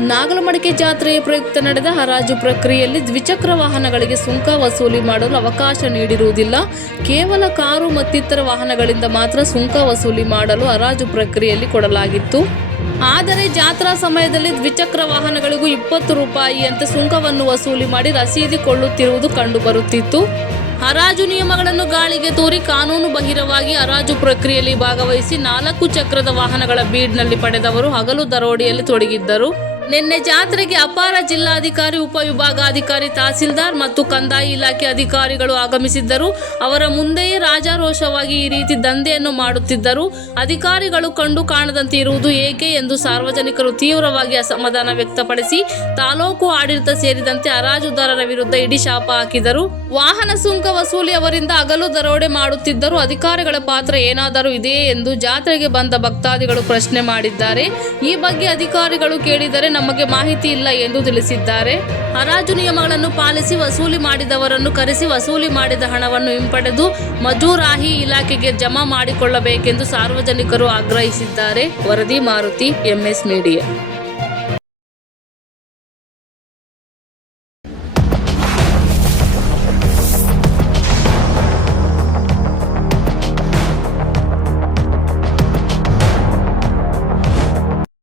ನಾಗಲಮಡಿಕೆ ಜಾತ್ರೆಯ ಪ್ರಯುಕ್ತ ನಡೆದ ಹರಾಜು ಪ್ರಕ್ರಿಯೆಯಲ್ಲಿ ದ್ವಿಚಕ್ರ ವಾಹನಗಳಿಗೆ ಸುಂಕ ವಸೂಲಿ ಮಾಡಲು ಅವಕಾಶ ನೀಡಿರುವುದಿಲ್ಲ. ಕೇವಲ ಕಾರು ಮತ್ತಿತರ ವಾಹನಗಳಿಂದ ಮಾತ್ರ ಸುಂಕ ವಸೂಲಿ ಮಾಡಲು ಹರಾಜು ಪ್ರಕ್ರಿಯೆಯಲ್ಲಿ ಕೊಡಲಾಗಿತ್ತು. ಆದರೆ ಜಾತ್ರಾ ಸಮಯದಲ್ಲಿ ದ್ವಿಚಕ್ರ ವಾಹನಗಳಿಗೂ ಇಪ್ಪತ್ತು ರೂಪಾಯಿಯಂತೆ ಸುಂಕವನ್ನು ವಸೂಲಿ ಮಾಡಿ ರಸೀದಿ ಕೊಳ್ಳುತ್ತಿರುವುದು ಕಂಡುಬರುತ್ತಿತ್ತು ಹರಾಜು ನಿಯಮಗಳನ್ನು ಗಾಳಿಗೆ ತೂರಿ ಕಾನೂನು ಬಹಿರವಾಗಿ ಹರಾಜು ಪ್ರಕ್ರಿಯೆಯಲ್ಲಿ ಭಾಗವಹಿಸಿ ನಾಲ್ಕು ಚಕ್ರದ ವಾಹನಗಳ ಬೀಡ್ನಲ್ಲಿ ಪಡೆದವರು ಹಗಲು ದರೋಡಿಯಲ್ಲಿ ತೊಡಗಿದ್ದರು. ನಿನ್ನೆ ಜಾತ್ರೆಗೆ ಅಪಾರ ಜಿಲ್ಲಾಧಿಕಾರಿ ಉಪವಿಭಾಗಾಧಿಕಾರಿ ತಹಸೀಲ್ದಾರ್ ಮತ್ತು ಕಂದಾಯ ಇಲಾಖೆ ಅಧಿಕಾರಿಗಳು ಆಗಮಿಸಿದ್ದರು. ಅವರ ಮುಂದೆಯೇ ರಾಜಾರೋಷವಾಗಿ ಈ ರೀತಿ ದಂಧೆಯನ್ನು ಮಾಡುತ್ತಿದ್ದರು. ಅಧಿಕಾರಿಗಳು ಕಂಡು ಕಾಣದಂತೆ ಇರುವುದು ಏಕೆ ಎಂದು ಸಾರ್ವಜನಿಕರು ತೀವ್ರವಾಗಿ ಅಸಮಾಧಾನ ವ್ಯಕ್ತಪಡಿಸಿ, ತಾಲೂಕು ಆಡಳಿತ ಸೇರಿದಂತೆ ಹರಾಜುದಾರರ ವಿರುದ್ಧ ಇಡಿ ಶಾಪ ಹಾಕಿದರು. ವಾಹನ ಸುಂಕ ವಸೂಲಿ ಅವರಿಂದ ಅಗಲು ದರೋಡೆ ಮಾಡುತ್ತಿದ್ದರು. ಅಧಿಕಾರಿಗಳ ಪಾತ್ರ ಏನಾದರೂ ಇದೆಯೇ ಎಂದು ಜಾತ್ರೆಗೆ ಬಂದ ಭಕ್ತಾದಿಗಳು ಪ್ರಶ್ನೆ ಮಾಡಿದ್ದಾರೆ. ಈ ಬಗ್ಗೆ ಅಧಿಕಾರಿಗಳು ಕೇಳಿದರೆ ನಮಗೆ ಮಾಹಿತಿ ಇಲ್ಲ ಎಂದು ತಿಳಿಸಿದ್ದಾರೆ. ಹರಾಜು ನಿಯಮಗಳನ್ನು ಪಾಲಿಸಿ ವಸೂಲಿ ಮಾಡಿದವರನ್ನು ಕರೆಸಿ ವಸೂಲಿ ಮಾಡಿದ ಹಣವನ್ನು ಹಿಂಪಡೆದು ಮಜೂರಾಹಿ ಇಲಾಖೆಗೆ ಜಮಾ ಮಾಡಿಕೊಳ್ಳಬೇಕೆಂದು ಸಾರ್ವಜನಿಕರು ಆಗ್ರಹಿಸಿದ್ದಾರೆ. ವರದಿ ಮಾರುತಿ, ಎಂಎಸ್ ಮೀಡಿಯಾ.